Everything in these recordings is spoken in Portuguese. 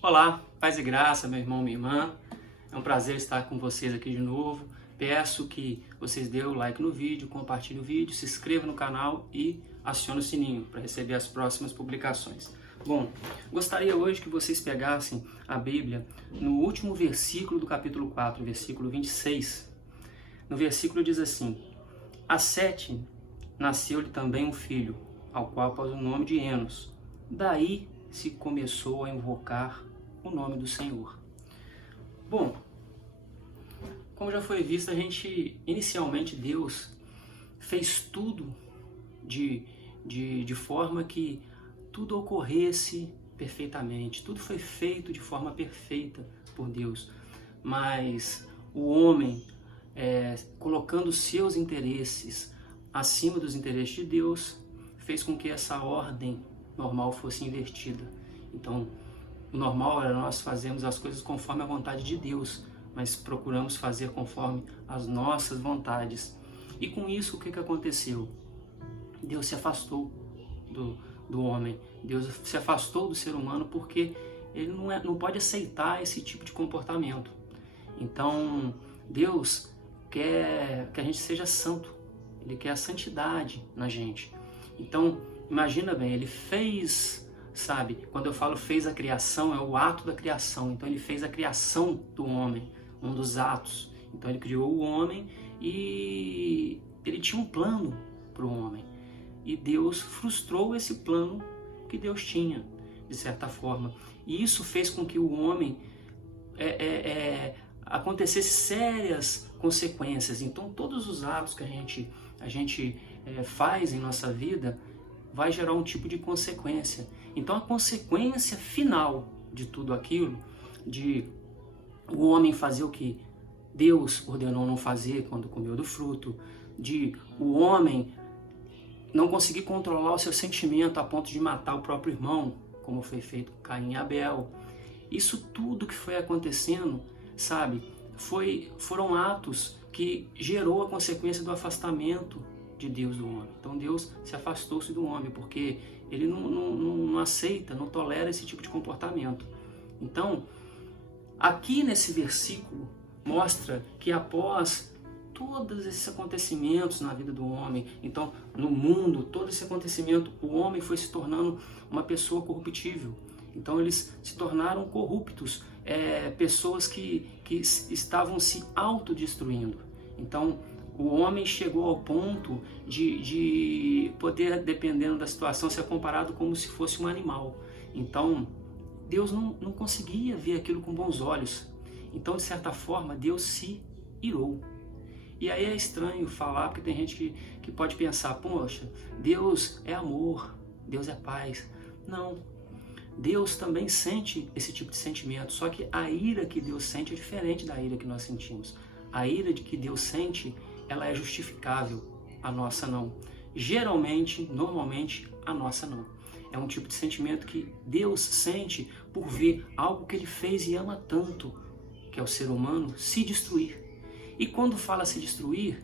Olá, paz e graça, meu irmão, minha irmã. É um prazer estar com vocês aqui de novo. Peço que vocês dêem o like no vídeo, compartilhem o vídeo, se inscrevam no canal e acione o sininho para receber as próximas publicações. Bom, gostaria hoje que vocês pegassem a Bíblia no último versículo do capítulo 4, versículo 26. No versículo diz assim: a Sete nasceu-lhe também um filho, ao qual pôs o nome de Enos. Daí se começou a invocar o nome do Senhor. Bom, como já foi visto, inicialmente Deus fez tudo de forma que tudo ocorresse perfeitamente, tudo foi feito de forma perfeita por Deus, mas o homem, colocando seus interesses acima dos interesses de Deus, fez com que essa ordem normal fosse invertida. Então, o normal era nós fazermos as coisas conforme a vontade de Deus, mas procuramos fazer conforme as nossas vontades. E com isso, o que aconteceu? Deus se afastou do homem, Deus se afastou do ser humano porque ele não pode aceitar esse tipo de comportamento. Então, Deus quer que a gente seja santo, Ele quer a santidade na gente. Então, imagina bem, Ele fez... Sabe, quando eu falo fez a criação, é o ato da criação. Então ele fez a criação do homem, um dos atos. Então ele criou o homem e ele tinha um plano para o homem. E Deus frustrou esse plano que Deus tinha, de certa forma. E isso fez com que o homem acontecesse sérias consequências. Então todos os atos que a gente faz em nossa vida vai gerar um tipo de consequência. Então a consequência final de tudo aquilo, de o homem fazer o que Deus ordenou não fazer quando comeu do fruto, de o homem não conseguir controlar o seu sentimento a ponto de matar o próprio irmão, como foi feito com Caim e Abel. Isso tudo que foi acontecendo, sabe, foram atos que gerou a consequência do afastamento de Deus do homem. Então Deus se afastou-se do homem, porque ele não aceita, não tolera esse tipo de comportamento. Então, aqui nesse versículo, mostra que após todos esses acontecimentos na vida do homem, então no mundo, todo esse acontecimento, o homem foi se tornando uma pessoa corruptível. Então eles se tornaram corruptos, pessoas que estavam se autodestruindo. Então, o homem chegou ao ponto de poder, dependendo da situação, ser comparado como se fosse um animal. Então, Deus não conseguia ver aquilo com bons olhos. Então, de certa forma, Deus se irou. E aí é estranho falar, porque tem gente que pode pensar, poxa, Deus é amor, Deus é paz. Não, Deus também sente esse tipo de sentimento, só que a ira que Deus sente é diferente da ira que nós sentimos. A ira que Deus sente, ela é justificável, a nossa não. Geralmente, normalmente, a nossa não. É um tipo de sentimento que Deus sente por ver algo que Ele fez e ama tanto, que é o ser humano, se destruir. E quando fala se destruir,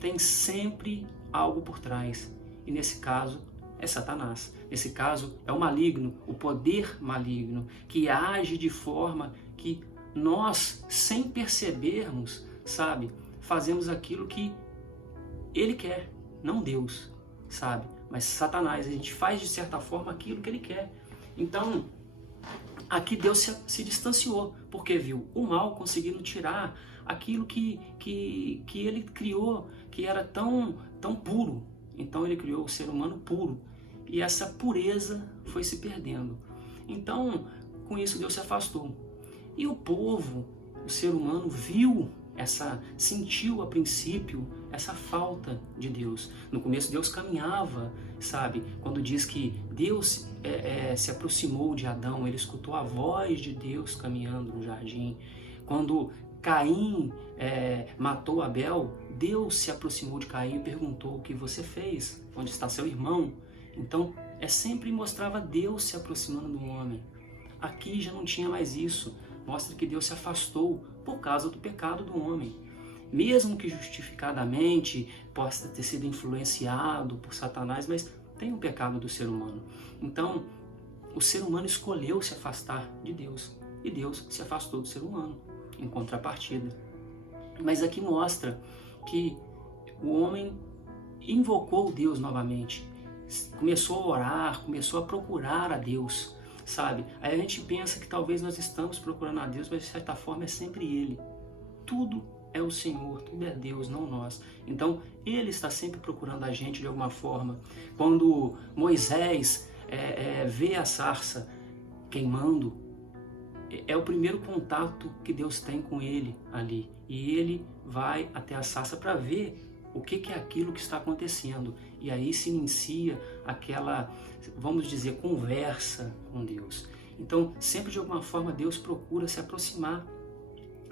tem sempre algo por trás. E nesse caso, é Satanás. Nesse caso, é o maligno, o poder maligno, que age de forma que nós, sem percebermos, sabe, fazemos aquilo que ele quer, não Deus, sabe? Mas Satanás, a gente faz de certa forma aquilo que ele quer. Então, aqui Deus se distanciou, porque viu o mal conseguindo tirar aquilo que ele criou, que era tão puro. Então ele criou o ser humano puro, e essa pureza foi se perdendo. Então, com isso Deus se afastou. E o povo, o ser humano, sentiu a princípio essa falta de Deus. No começo Deus caminhava, sabe? Quando diz que Deus se aproximou de Adão, ele escutou a voz de Deus caminhando no jardim. Quando Caim matou Abel, Deus se aproximou de Caim e perguntou: o que você fez? Onde está seu irmão? Então, sempre mostrava Deus se aproximando do homem. Aqui já não tinha mais isso. Mostra que Deus se afastou por causa do pecado do homem. Mesmo que justificadamente possa ter sido influenciado por Satanás, mas tem o pecado do ser humano. Então, o ser humano escolheu se afastar de Deus e Deus se afastou do ser humano em contrapartida. Mas aqui mostra que o homem invocou Deus novamente, começou a orar, começou a procurar a Deus, sabe? Aí a gente pensa que talvez nós estamos procurando a Deus, mas de certa forma é sempre Ele. Tudo é o Senhor, tudo é Deus, não nós. Então Ele está sempre procurando a gente de alguma forma. Quando Moisés vê a sarça queimando, é o primeiro contato que Deus tem com ele ali. E ele vai até a sarça para ver o que é aquilo que está acontecendo. E aí se inicia aquela, vamos dizer, conversa com Deus. Então, sempre de alguma forma, Deus procura se aproximar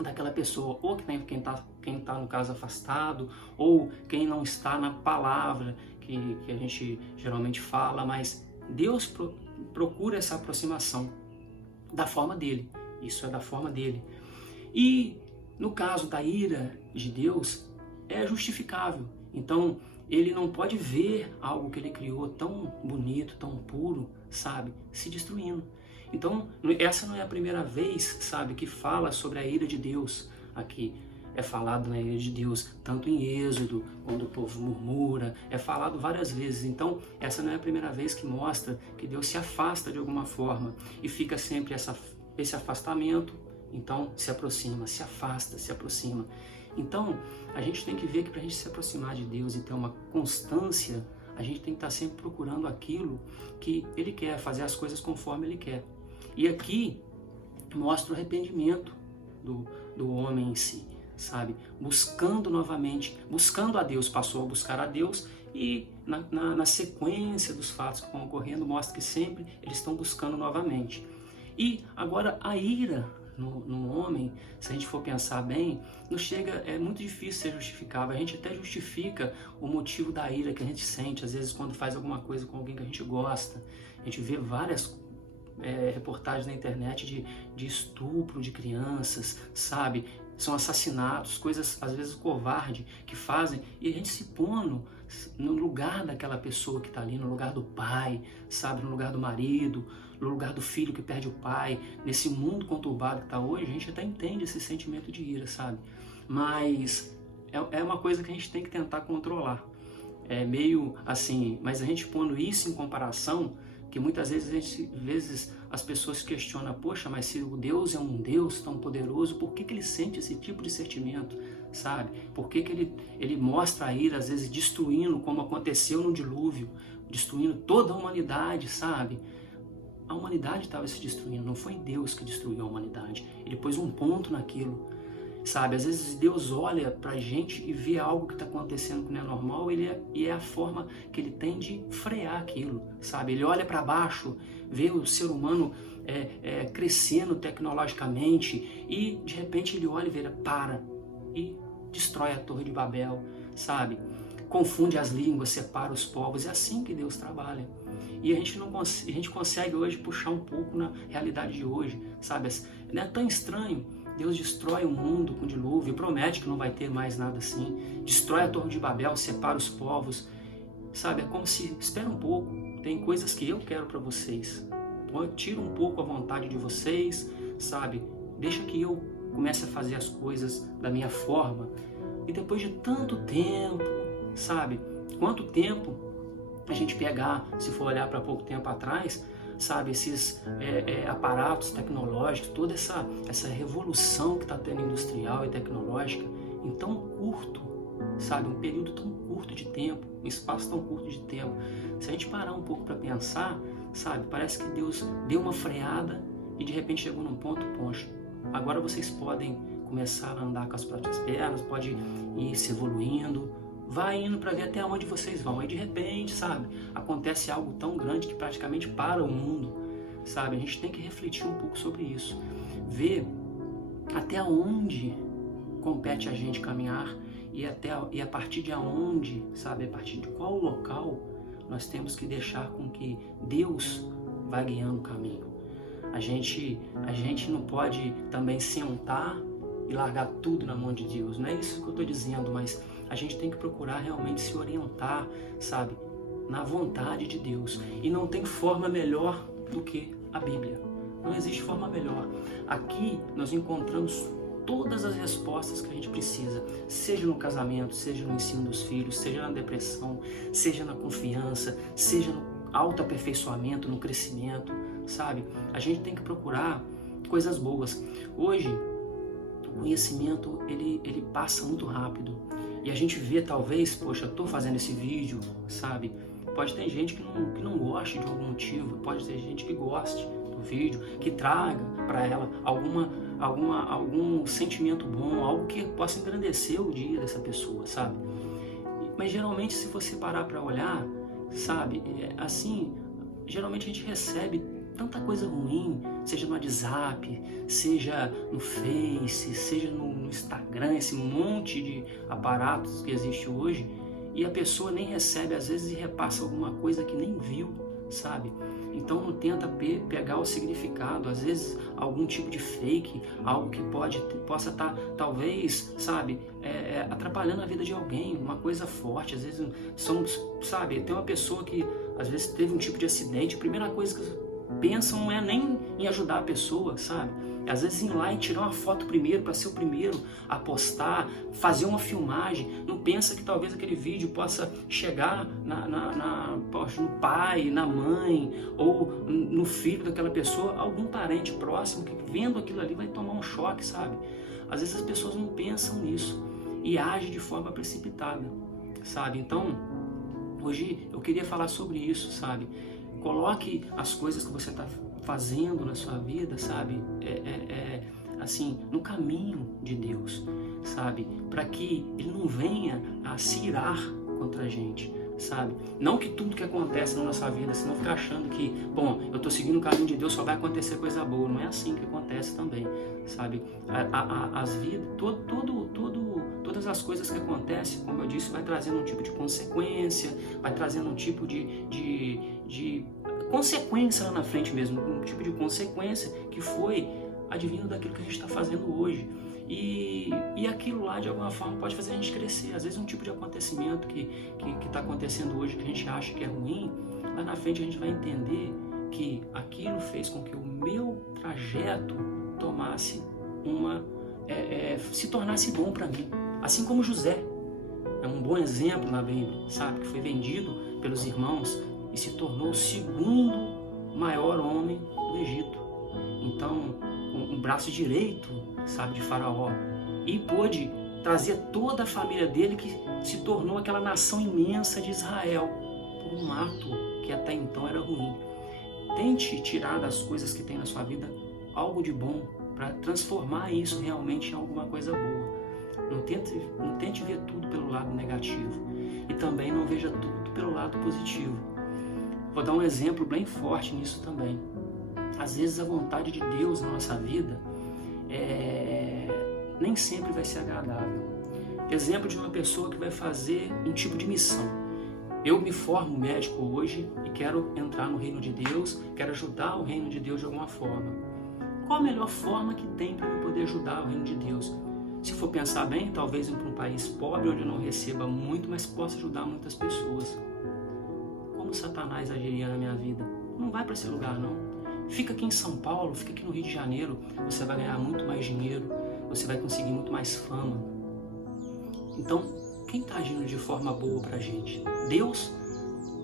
daquela pessoa, ou quem tá no caso afastado, ou quem não está na palavra que a gente geralmente fala, mas Deus procura essa aproximação da forma dele. Isso é da forma dele. E no caso da ira de Deus, é justificável. Então, ele não pode ver algo que ele criou tão bonito, tão puro, sabe, se destruindo. Então, essa não é a primeira vez, sabe, que fala sobre a ira de Deus aqui. É falado na ira de Deus, tanto em Êxodo, quando o povo murmura, é falado várias vezes. Então, essa não é a primeira vez que mostra que Deus se afasta de alguma forma e fica sempre esse afastamento. Então, se aproxima, se afasta, se aproxima. Então, a gente tem que ver que para a gente se aproximar de Deus e ter uma constância, a gente tem que estar sempre procurando aquilo que Ele quer, fazer as coisas conforme Ele quer. E aqui mostra o arrependimento do homem em si, sabe? Buscando novamente, buscando a Deus, passou a buscar a Deus e na sequência dos fatos que vão ocorrendo, mostra que sempre eles estão buscando novamente. E agora a ira no homem, se a gente for pensar bem, é muito difícil ser justificável. A gente até justifica o motivo da ira que a gente sente, às vezes quando faz alguma coisa com alguém que a gente gosta. A gente vê várias reportagens na internet de estupro de crianças, sabe? São assassinatos, coisas às vezes covardes que fazem, e a gente se pondo no lugar daquela pessoa que está ali, no lugar do pai, sabe? No lugar do marido, no lugar do filho que perde o pai. Nesse mundo conturbado que está hoje, a gente até entende esse sentimento de ira, sabe? Mas é uma coisa que a gente tem que tentar controlar. É meio assim, mas a gente pondo isso em comparação, que muitas vezes as pessoas questionam, poxa, mas se o Deus é um Deus tão poderoso, por que ele sente esse tipo de sentimento, sabe? Por que ele mostra a ira, às vezes destruindo, como aconteceu no dilúvio, destruindo toda a humanidade, sabe? A humanidade estava se destruindo, não foi Deus que destruiu a humanidade. Ele pôs um ponto naquilo, sabe? Às vezes Deus olha pra gente e vê algo que está acontecendo que não é normal, e é a forma que ele tem de frear aquilo, sabe? Ele olha para baixo, vê o ser humano crescendo tecnologicamente e de repente ele olha e vê, para, e destrói a Torre de Babel, sabe? Confunde as línguas, separa os povos. É assim que Deus trabalha. E a gente consegue hoje puxar um pouco na realidade de hoje, sabe? Não é tão estranho. Deus destrói o mundo com dilúvio, promete que não vai ter mais nada assim, destrói a Torre de Babel, separa os povos, sabe? É como se, espera um pouco, tem coisas que eu quero para vocês, tira um pouco a vontade de vocês, sabe? Deixa que eu comece a fazer as coisas da minha forma. E depois de tanto tempo, sabe? Quanto tempo a gente pegar, se for olhar para pouco tempo atrás, sabe, esses aparatos tecnológicos, toda essa revolução que está tendo industrial e tecnológica em tão curto, sabe, um período tão curto de tempo, um espaço tão curto de tempo. Se a gente parar um pouco para pensar, sabe, parece que Deus deu uma freada e de repente chegou num ponto, poxa, agora vocês podem começar a andar com as próprias pernas, pode ir se evoluindo, vai indo para ver até onde vocês vão. Aí de repente, sabe, acontece algo tão grande que praticamente para o mundo, sabe? A gente tem que refletir um pouco sobre isso, ver até onde compete a gente caminhar e a partir de onde, sabe, a partir de qual local nós temos que deixar com que Deus vá guiando o caminho. A gente não pode também sentar e largar tudo na mão de Deus. Não é isso que eu estou dizendo, mas a gente tem que procurar realmente se orientar, sabe, na vontade de Deus. E não tem forma melhor do que a Bíblia. Não existe forma melhor. Aqui nós encontramos todas as respostas que a gente precisa, seja no casamento, seja no ensino dos filhos, seja na depressão, seja na confiança, seja no autoaperfeiçoamento, no crescimento, sabe? A gente tem que procurar coisas boas. Hoje, o conhecimento, ele passa muito rápido. E a gente vê, talvez, poxa, eu estou fazendo esse vídeo, sabe? Pode ter gente que não goste de algum motivo, pode ter gente que goste do vídeo, que traga para ela algum sentimento bom, algo que possa engrandecer o dia dessa pessoa, sabe? Mas geralmente, se você parar para olhar, sabe, assim, geralmente a gente recebe tanta coisa ruim, seja no WhatsApp, seja no Face, seja no Instagram, esse monte de aparatos que existe hoje, e a pessoa nem recebe, às vezes, e repassa alguma coisa que nem viu, sabe? Então não tenta pegar o significado, às vezes algum tipo de fake, algo que possa estar, talvez, sabe, atrapalhando a vida de alguém, uma coisa forte. Às vezes sabe, tem uma pessoa que às vezes teve um tipo de acidente, a primeira coisa que pensam não é nem em ajudar a pessoa, sabe? Às vezes ir lá e tirar uma foto primeiro para ser o primeiro a postar, fazer uma filmagem, não pensa que talvez aquele vídeo possa chegar no pai, na mãe ou no filho daquela pessoa, algum parente próximo que vendo aquilo ali vai tomar um choque, sabe? Às vezes as pessoas não pensam nisso e agem de forma precipitada, sabe? Então, hoje eu queria falar sobre isso, sabe? Coloque as coisas que você está fazendo na sua vida, sabe, assim, no caminho de Deus, sabe, para que Ele não venha a se irar contra a gente, sabe, não que tudo que acontece na nossa vida, você não fica achando que, bom, eu estou seguindo o caminho de Deus, só vai acontecer coisa boa, não é assim que acontece também, sabe, as vidas, todas as coisas que acontecem, como eu disse, vai trazendo um tipo de consequência, vai trazendo um tipo de consequência lá na frente mesmo, um tipo de consequência que foi advindo daquilo que a gente está fazendo hoje. E aquilo lá, de alguma forma, pode fazer a gente crescer. Às vezes um tipo de acontecimento que está acontecendo hoje, que a gente acha que é ruim, lá na frente a gente vai entender que aquilo fez com que o meu trajeto tomasse se tornasse bom para mim. Assim como José, é um bom exemplo na Bíblia, sabe? Que foi vendido pelos irmãos e se tornou o segundo maior homem do Egito. Então, um braço direito, sabe, de Faraó. E pôde trazer toda a família dele, que se tornou aquela nação imensa de Israel, por um ato que até então era ruim. Tente tirar das coisas que tem na sua vida algo de bom, para transformar isso realmente em alguma coisa boa. Não tente ver tudo pelo lado negativo. E também não veja tudo pelo lado positivo. Vou dar um exemplo bem forte nisso também. Às vezes a vontade de Deus na nossa vida nem sempre vai ser agradável. Exemplo de uma pessoa que vai fazer um tipo de missão. Eu me formo médico hoje e quero entrar no reino de Deus, quero ajudar o reino de Deus de alguma forma. Qual a melhor forma que tem para eu poder ajudar o reino de Deus? Se for pensar bem, talvez ir para um país pobre, onde eu não receba muito, mas possa ajudar muitas pessoas. Como Satanás agiria na minha vida? Não vai para esse lugar, não. Fica aqui em São Paulo, fica aqui no Rio de Janeiro, você vai ganhar muito mais dinheiro, você vai conseguir muito mais fama. Então, quem está agindo de forma boa para a gente? Deus?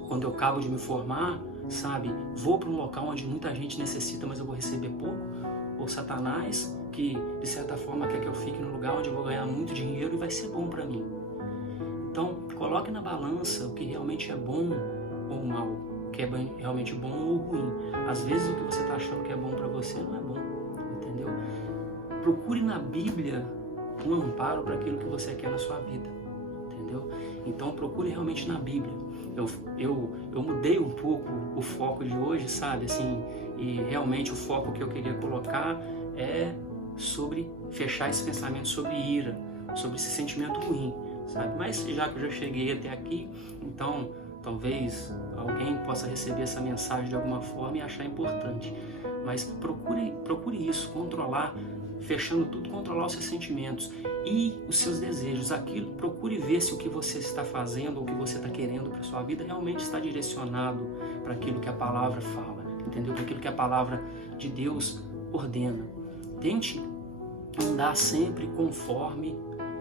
Quando eu acabo de me formar, sabe, vou para um local onde muita gente necessita, mas eu vou receber pouco? Ou Satanás, que de certa forma quer que eu fique no lugar onde eu vou ganhar muito dinheiro e vai ser bom para mim? Então, coloque na balança o que realmente é bom ou mal, o que é realmente bom ou ruim. Às vezes o que você está achando que é bom para você não é bom, entendeu? Procure na Bíblia um amparo para aquilo que você quer na sua vida, entendeu? Então procure realmente na Bíblia. Eu mudei um pouco o foco de hoje, sabe? Assim, e realmente o foco que eu queria colocar é sobre fechar esse pensamento sobre ira, sobre esse sentimento ruim, sabe? Mas já que eu já cheguei até aqui, então talvez alguém possa receber essa mensagem de alguma forma e achar importante. Mas procure isso, controlar, fechando tudo, controlar os seus sentimentos e os seus desejos. Aquilo, procure ver se o que você está fazendo ou o que você está querendo para a sua vida realmente está direcionado para aquilo que a palavra fala, entendeu? Para aquilo que a palavra de Deus ordena. Tente andar sempre conforme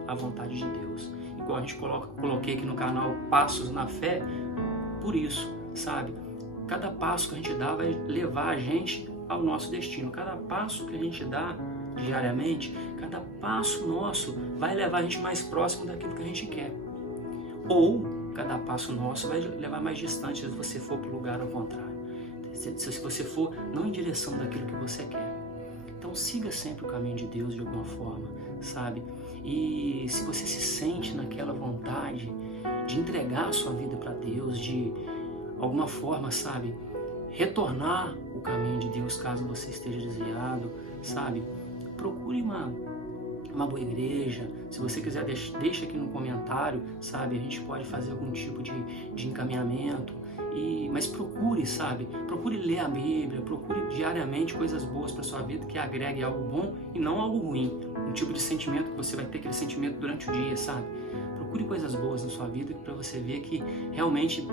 a vontade de Deus. Igual a gente coloquei aqui no canal Passos na Fé, por isso, sabe? Cada passo que a gente dá vai levar a gente ao nosso destino. Cada passo que a gente dá diariamente, cada passo nosso vai levar a gente mais próximo daquilo que a gente quer. Ou cada passo nosso vai levar mais distante se você for para o lugar ao contrário. Se você for não em direção daquilo que você quer. Então siga sempre o caminho de Deus de alguma forma, sabe? E se você se sente naquela vontade de entregar a sua vida para Deus, de alguma forma, sabe, retornar o caminho de Deus caso você esteja desviado, sabe? Procure uma boa igreja. Se você quiser, deixa aqui no comentário, sabe? A gente pode fazer algum tipo de encaminhamento. Mas procure, sabe? Procure ler a Bíblia, procure diariamente coisas boas para sua vida que agregue algo bom e não algo ruim. Um tipo de sentimento que você vai ter aquele sentimento durante o dia, sabe? Procure coisas boas na sua vida para você ver que realmente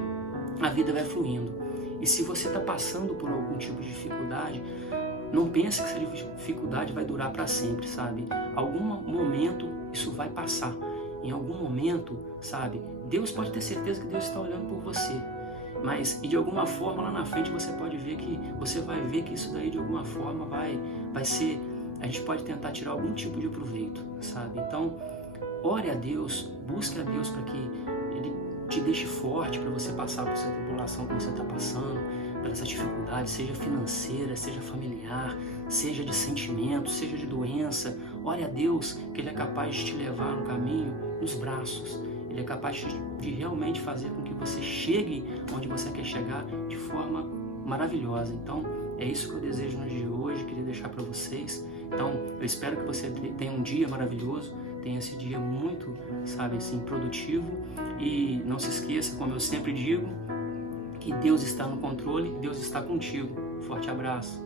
a vida vai fluindo. E se você está passando por algum tipo de dificuldade, não pense que essa dificuldade vai durar para sempre, sabe? Algum momento isso vai passar. Em algum momento, sabe? Deus pode ter certeza que Deus está olhando por você. Mas, e de alguma forma lá na frente você vai ver que isso daí de alguma forma vai ser, a gente pode tentar tirar algum tipo de proveito, sabe? Então, ore a Deus, busque a Deus para que Ele te deixe forte para você passar por essa tribulação que você está passando, por essa dificuldade, seja financeira, seja familiar, seja de sentimento, seja de doença. Ore a Deus que Ele é capaz de te levar no caminho, nos braços. Ele é capaz de realmente fazer com que você chegue onde você quer chegar de forma maravilhosa. Então, é isso que eu desejo no dia de hoje, queria deixar para vocês. Então, eu espero que você tenha um dia maravilhoso, tenha esse dia muito, sabe, assim, produtivo. E não se esqueça, como eu sempre digo, que Deus está no controle, Deus está contigo. Forte abraço.